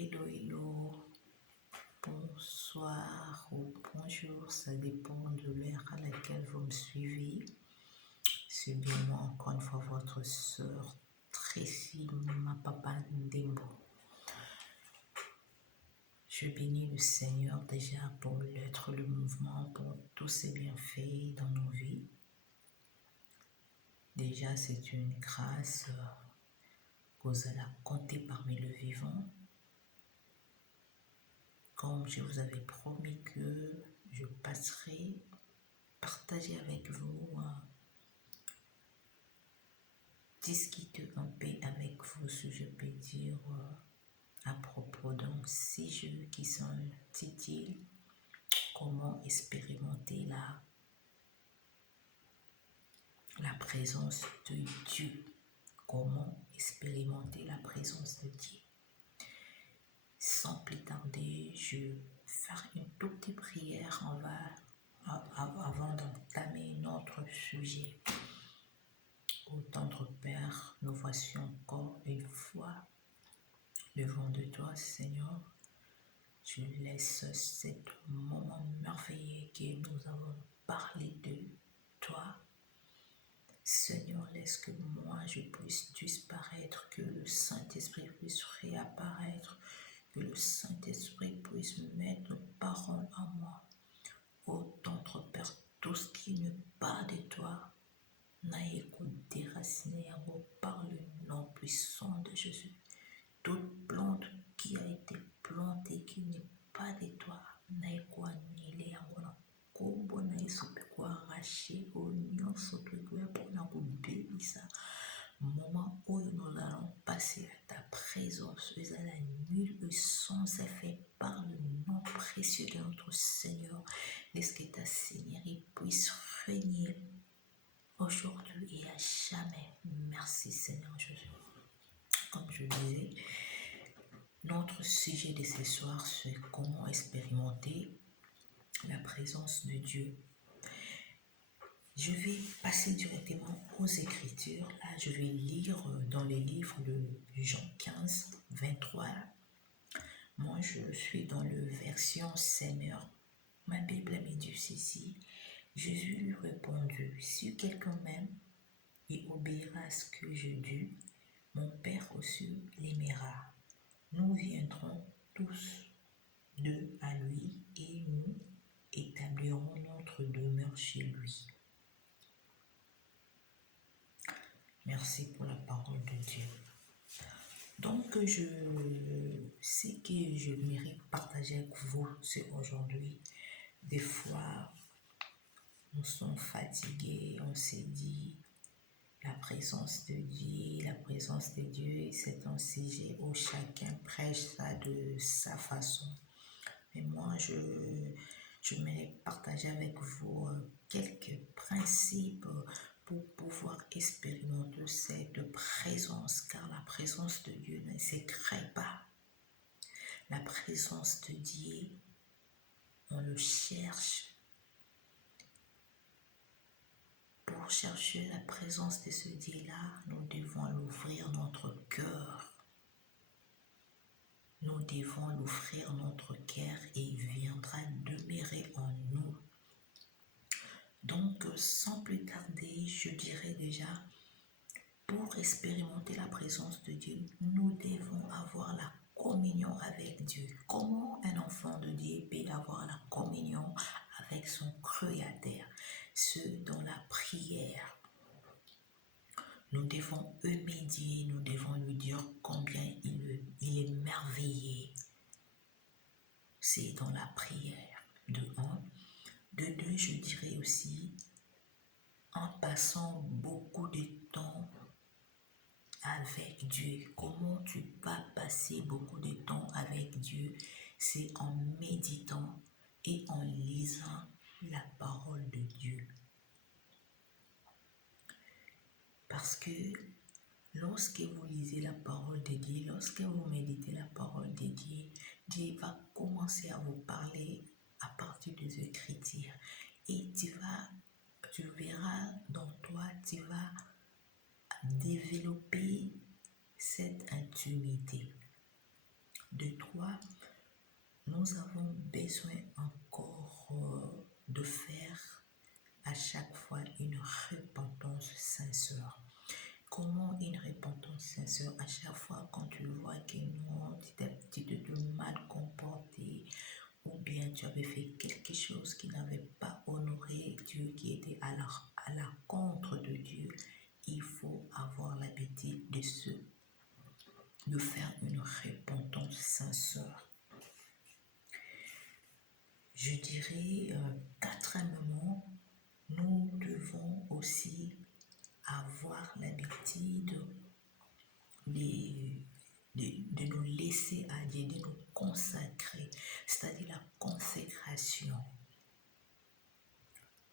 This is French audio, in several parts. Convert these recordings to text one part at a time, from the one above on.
Hello, hello, bonsoir ou bonjour, ça dépend de l'heure à laquelle vous me suivez. C'est bien moi encore une fois votre sœur Tracy, ma papa Ndembo. Je bénis le Seigneur déjà pour l'être, le mouvement, pour tous ses bienfaits dans nos vies. Déjà, c'est une grâce que vous allez compter parmi le vivant. Comme je vous avais promis que je passerai partager avec vous, discuter un peu avec vous, si je peux dire, à propos d'un sujet qui s'intitule comment expérimenter la présence de Dieu. Comment expérimenter la présence de Dieu. Sans plus tarder, je vais faire une toute petite prière avant d'entamer notre sujet. Ô tendre Père, nous voici encore une fois devant de toi, Seigneur. Tu laisses cet moment merveilleux que nous avons parlé de toi. Seigneur, laisse que moi je puisse disparaître, que le Saint-Esprit puisse réapparaître, que le Saint-Esprit puisse mettre parole en moi. Ô tendre Père, tout ce qui n'est pas de toi, n'aille qu'au déraciner par le nom puissant de Jésus. Toute plante qui a été plantée, qui n'est pas de toi, n'aille qu'au annihiler en mon combo, n'aille qu'au arracher, au nion, pour bénir. Moment où nous allons passer à ta présence, à la nulle sans effet par le nom précieux de notre Seigneur. Laisse que ta Seigneurie puisse régner aujourd'hui et à jamais. Merci Seigneur Jésus. Comme je disais, notre sujet de ce soir, c'est comment expérimenter la présence de Dieu. Je vais passer directement aux Écritures. Là, je vais lire dans les livres de Jean 15, 23. Moi, je suis dans la version Seigneur. Ma Bible me dit ceci. Jésus lui répondit, si quelqu'un m'aime et obéira à ce que je dis, mon Père aussi l'aimera. Nous viendrons tous deux à lui et nous établirons notre demeure chez lui. Merci pour la parole de Dieu. Donc, je sais que je mérite partager avec vous ce aujourd'hui. Des fois, nous sommes fatigués, on s'est dit, la présence de Dieu, c'est un sujet où chacun prêche ça de sa façon. Mais moi, je vais partager avec vous quelques principes pour pouvoir expérimenter cette présence, car la présence de Dieu ne se crée pas. La présence de Dieu, on le cherche. Pour chercher la présence de ce Dieu-là, nous devons l'ouvrir notre cœur. Nous devons l'ouvrir notre cœur et il viendra demeurer en nous. Donc, sans plus tarder, je dirais déjà, pour expérimenter la présence de Dieu, nous devons avoir la communion avec Dieu. Comment un enfant de Dieu peut avoir la communion avec son Créateur? C'est dans la prière. Nous devons méditer, nous devons lui dire combien il est merveilleux. C'est dans la prière, de un. De deux, je dirais aussi, en passant beaucoup de temps avec Dieu. Comment tu vas passer beaucoup de temps avec Dieu? C'est en méditant et en lisant la parole de Dieu. Parce que lorsque vous lisez la parole de Dieu, lorsque vous méditez la parole de Dieu, Dieu va commencer à vous parler à partir des Écritures. Et tu verras dans toi, tu vas développer cette intimité. De fois, nous avons besoin encore de faire à chaque fois une repentance sincère. Comment une repentance sincère? À chaque fois quand tu vois que non, tu te mal comporté, ou bien tu avais fait quelque chose qui n'avait pas honoré Dieu, qui était à la contre de Dieu, il faut avoir l'habitude de faire une repentance sincère. Je dirais, quatrièmement, nous devons aussi avoir l'habitude de nous laisser à Dieu, de nous consacrer, c'est-à-dire la consécration.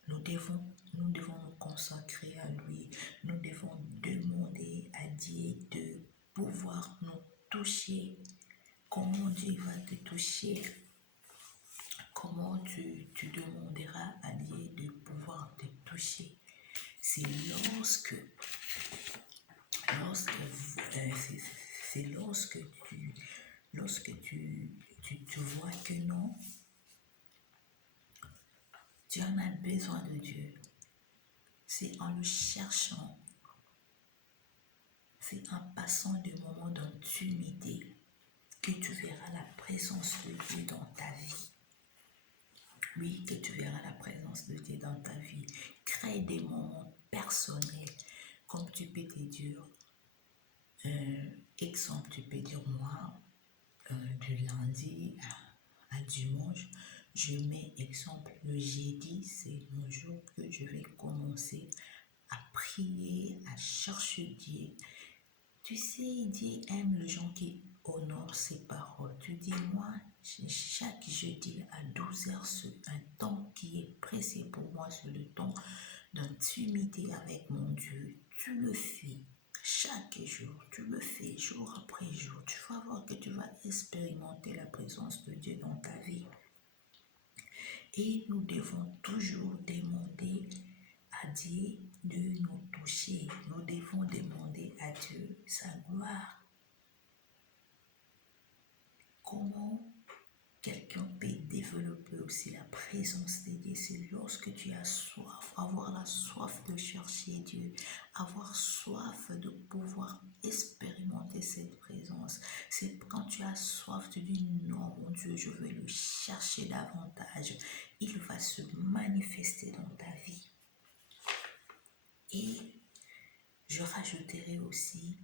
Nous devons nous consacrer à lui. Nous devons demander à Dieu de pouvoir nous toucher. Comment Dieu va te toucher? Comment tu demanderas à Dieu de pouvoir te toucher? C'est lorsque tu vois que non, tu en as besoin de Dieu. C'est en le cherchant, c'est en passant des moments d'intimité que tu verras la présence de Dieu dans ta vie. Oui, que tu verras la présence de Dieu dans ta vie. Crée des moments personnels, comme tu peux te dire, exemple, tu peux dire moi, du lundi à dimanche, je mets exemple le jeudi, c'est mon jour que je vais commencer à prier, à chercher Dieu. Tu sais, Dieu aime les gens qui honorent ses paroles. Tu dis, moi, chaque jeudi à 12h, c'est un temps qui est précieux pour moi, c'est le temps d'intimité avec mon Dieu. Tu le fais chaque jour, tu le fais jour après jour. Tu vas voir que tu vas expérimenter la présence de Dieu dans ta vie. Et nous devons toujours demander à Dieu de nous toucher. Nous devons demander à Dieu sa gloire. Comment quelqu'un peut développer aussi la présence de Dieu? C'est lorsque tu as soif, avoir la soif de chercher Dieu, avoir soif de pouvoir expérimenter cette présence. C'est quand tu as soif, tu dis non, mon Dieu, je veux le chercher davantage. Il va se manifester dans ta vie. Et je rajouterai aussi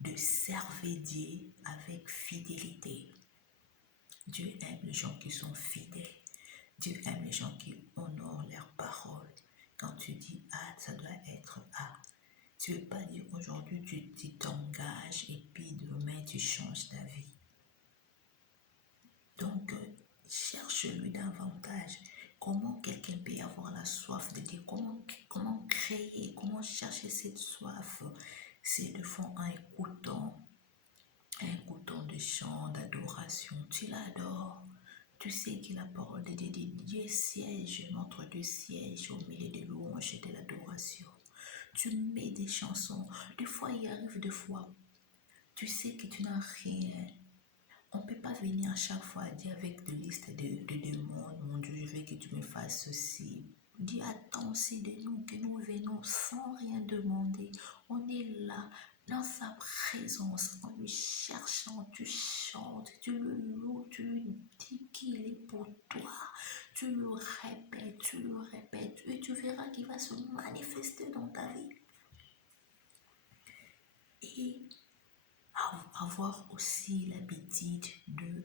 de servir Dieu avec fidélité. Dieu aime les gens qui sont fidèles. Dieu aime les gens qui honorent leurs paroles. Quand tu dis A, ça doit être A. Tu ne veux pas dire aujourd'hui tu t'engages et puis demain tu changes ta vie. Donc, cherche-lui davantage. Comment quelqu'un peut avoir la soif de Dieu? Comment créer? Comment chercher cette soif? C'est de fond en écoutant des chants d'adoration. Tu l'adores. Tu sais que la parole de Dieu dit, Dieu siège, notre Dieu siège au milieu des louanges et de l'adoration. Tu mets des chansons. Des fois, il arrive des fois, tu sais que tu n'as rien. On ne peut pas venir à chaque fois dire avec des listes de demandes, mon Dieu, je veux que tu me fasses ceci. Dis, attends aussi de nous, que nous venons sans rien demander. On est là, dans sa présence, en lui cherchant, tu chantes, tu le loues, tu lui dis qu'il est pour toi. Tu le répètes, et tu verras qu'il va se manifester dans ta vie. Et avoir aussi l'habitude de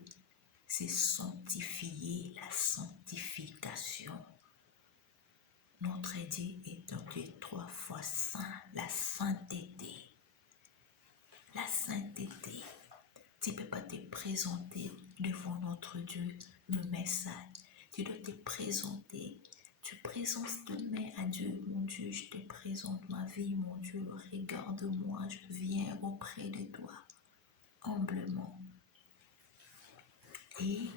se sanctifier, la sanctification. Notre Dieu est un Dieu 3 fois saint, la sainteté. La sainteté. Tu ne peux pas te présenter devant notre Dieu le message. Tu dois te présenter. Tu présentes demain à Dieu. Mon Dieu, je te présente ma vie. Mon Dieu, regarde-moi. Je viens auprès de toi. Humblement. Et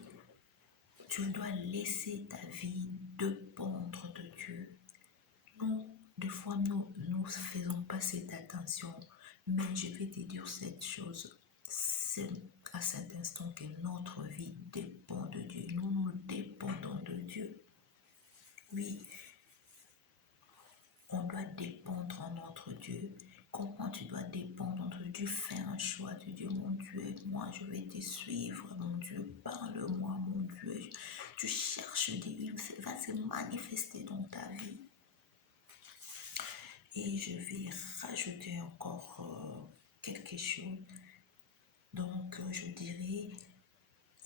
tu dois laisser ta vie dépendre de Dieu. Nous, des fois, nous ne faisons pas cette attention. Mais je vais te dire cette chose. C'est à cet instant que notre vie dépend de Dieu. Nous dépendons de Dieu. Oui, on doit dépendre en notre Dieu. Comment tu dois dépendre en notre Dieu? Fais un choix de Dieu. Mon Dieu, moi je vais te suivre. Mon Dieu, parle-moi, mon Dieu. Tu cherches Dieu, il va se manifester dans ta vie. Et je vais rajouter encore quelque chose. Donc, je dirais,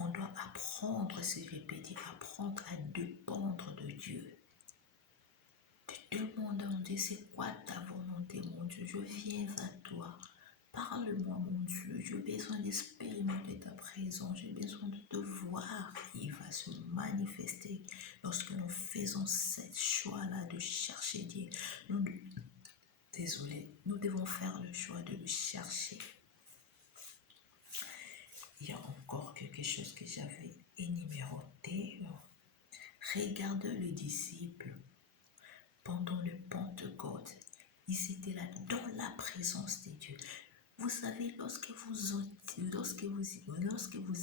on doit apprendre, si je peux dire, apprendre à dépendre de Dieu. Tu demandes à Dieu, c'est quoi ta volonté, mon Dieu? Je viens à toi. Parle-moi, mon Dieu. J'ai besoin d'expérimenter ta présence. J'ai besoin de te voir. Il va se manifester lorsque nous faisons ce choix-là de chercher Dieu. Nous devons faire le choix de le chercher. Il y a encore quelque chose que j'avais énuméroté. Regarde les disciples pendant le Pentecôte. Ils étaient là dans la présence de Dieu. Vous savez, lorsque vous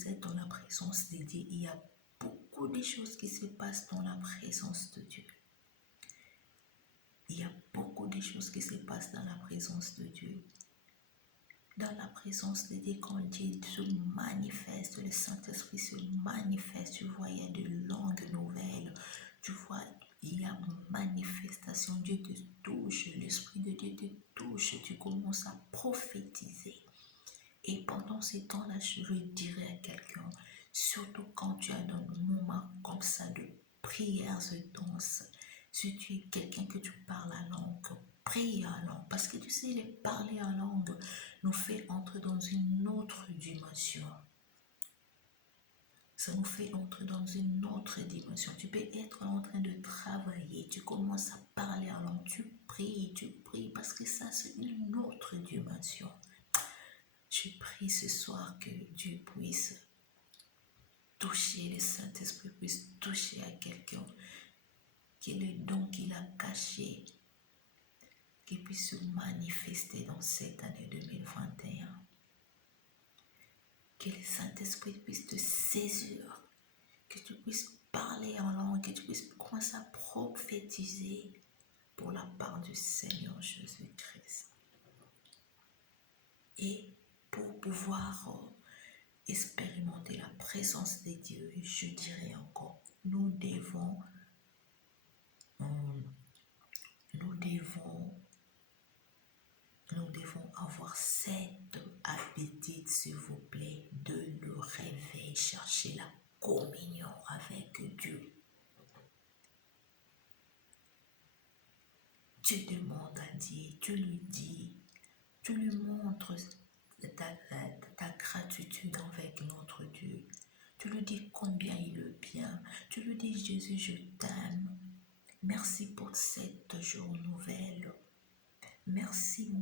êtes dans la présence de Dieu, il y a beaucoup de choses qui se passent dans la présence de Dieu. Il y a beaucoup de choses qui se passent dans la présence de Dieu. Dans la présence de Dieu, quand Dieu se manifeste, le Saint-Esprit se manifeste, tu vois, il y a de langues nouvelles, tu vois, il y a manifestation, Dieu te touche, l'Esprit de Dieu te touche, tu commences à prophétiser. Et pendant ces temps-là, je dirais à quelqu'un, surtout quand tu as un moment comme ça de prière intense, si tu es quelqu'un que tu parles en langue, prie en langue, parce que tu sais, les parler en langue nous fait entrer dans une autre dimension. Ça nous fait entrer dans une autre dimension. Tu peux être en train de travailler, tu commences à parler en langue, tu pries, parce que ça, c'est une autre dimension. Je prie ce soir que Dieu puisse toucher, le Saint-Esprit puisse toucher à quelqu'un, que le don qu'il a caché, qu'il puisse se manifester dans cette année 2021. Que le Saint-Esprit puisse te saisir, que tu puisses parler en langue, que tu puisses commencer à prophétiser pour la part du Seigneur Jésus-Christ. Et pour pouvoir expérimenter la présence de Dieu, je dirais encore, nous devons avoir cette habitude, s'il vous plaît, de le réveil, chercher la communion avec Dieu. Tu demandes à Dieu, tu lui dis, tu lui montres ta gratitude avec notre Dieu. Tu lui dis combien il est bien. Tu lui dis, Jésus, je t'aime. Merci pour cette journée nouvelle. Merci,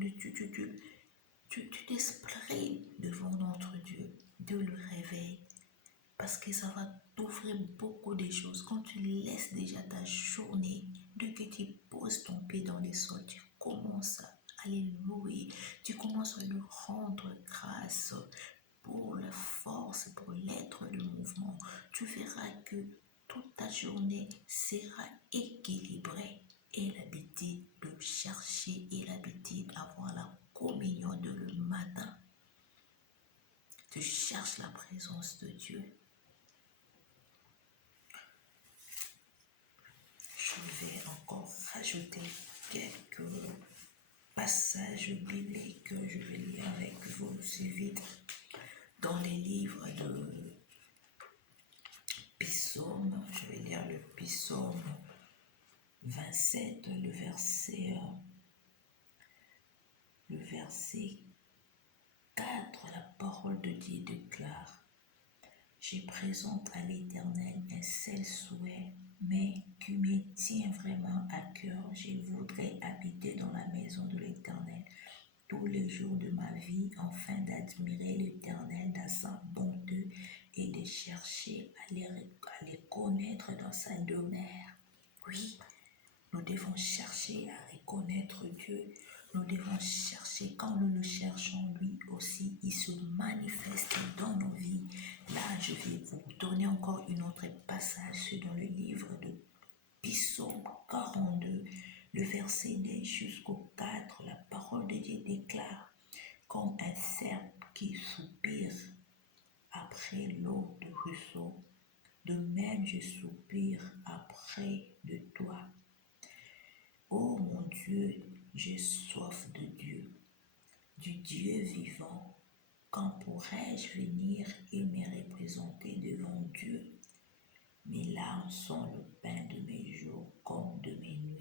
tu t'exprimes devant notre Dieu, de le réveil, parce que ça va t'ouvrir beaucoup de choses. Quand tu laisses déjà ta journée, dès que tu poses ton pied dans les sols, tu commences à alléluia, tu commences à lui rendre grâce pour la force, pour l'être, le mouvement. Tu verras que toute ta journée sera équilibrée. Et l'habitude de chercher et l'habitude d'avoir la communion de le matin. Tu cherches la présence de Dieu. Je vais encore rajouter quelques passages bibliques que je vais lire avec vous si vite. Dans les livres de Psaume, je vais lire le Psaume 27, le verset 4, la parole de Dieu déclare: je présente à l'Éternel un seul souhait, mais qui me tient vraiment à cœur. Je voudrais habiter dans la maison de l'Éternel tous les jours de ma vie, afin d'admirer l'Éternel dans sa bonté et de chercher à les connaître dans sa demeure. Oui, nous devons chercher à reconnaître Dieu. nous devons chercher. Quand nous le cherchons, lui aussi, il se manifeste dans nos vies. Là, je vais vous tourner encore une autre passage dans le livre de Psaume 42, le verset 10 jusqu'au 4. La parole de Dieu déclare: comme un cerf qui soupire après l'eau de ruisseau, de même je soupire après de toi. Ô mon Dieu, j'ai soif de Dieu, du Dieu vivant. Quand pourrais-je venir et me représenter devant Dieu? Mes larmes sont le pain de mes jours comme de mes nuits.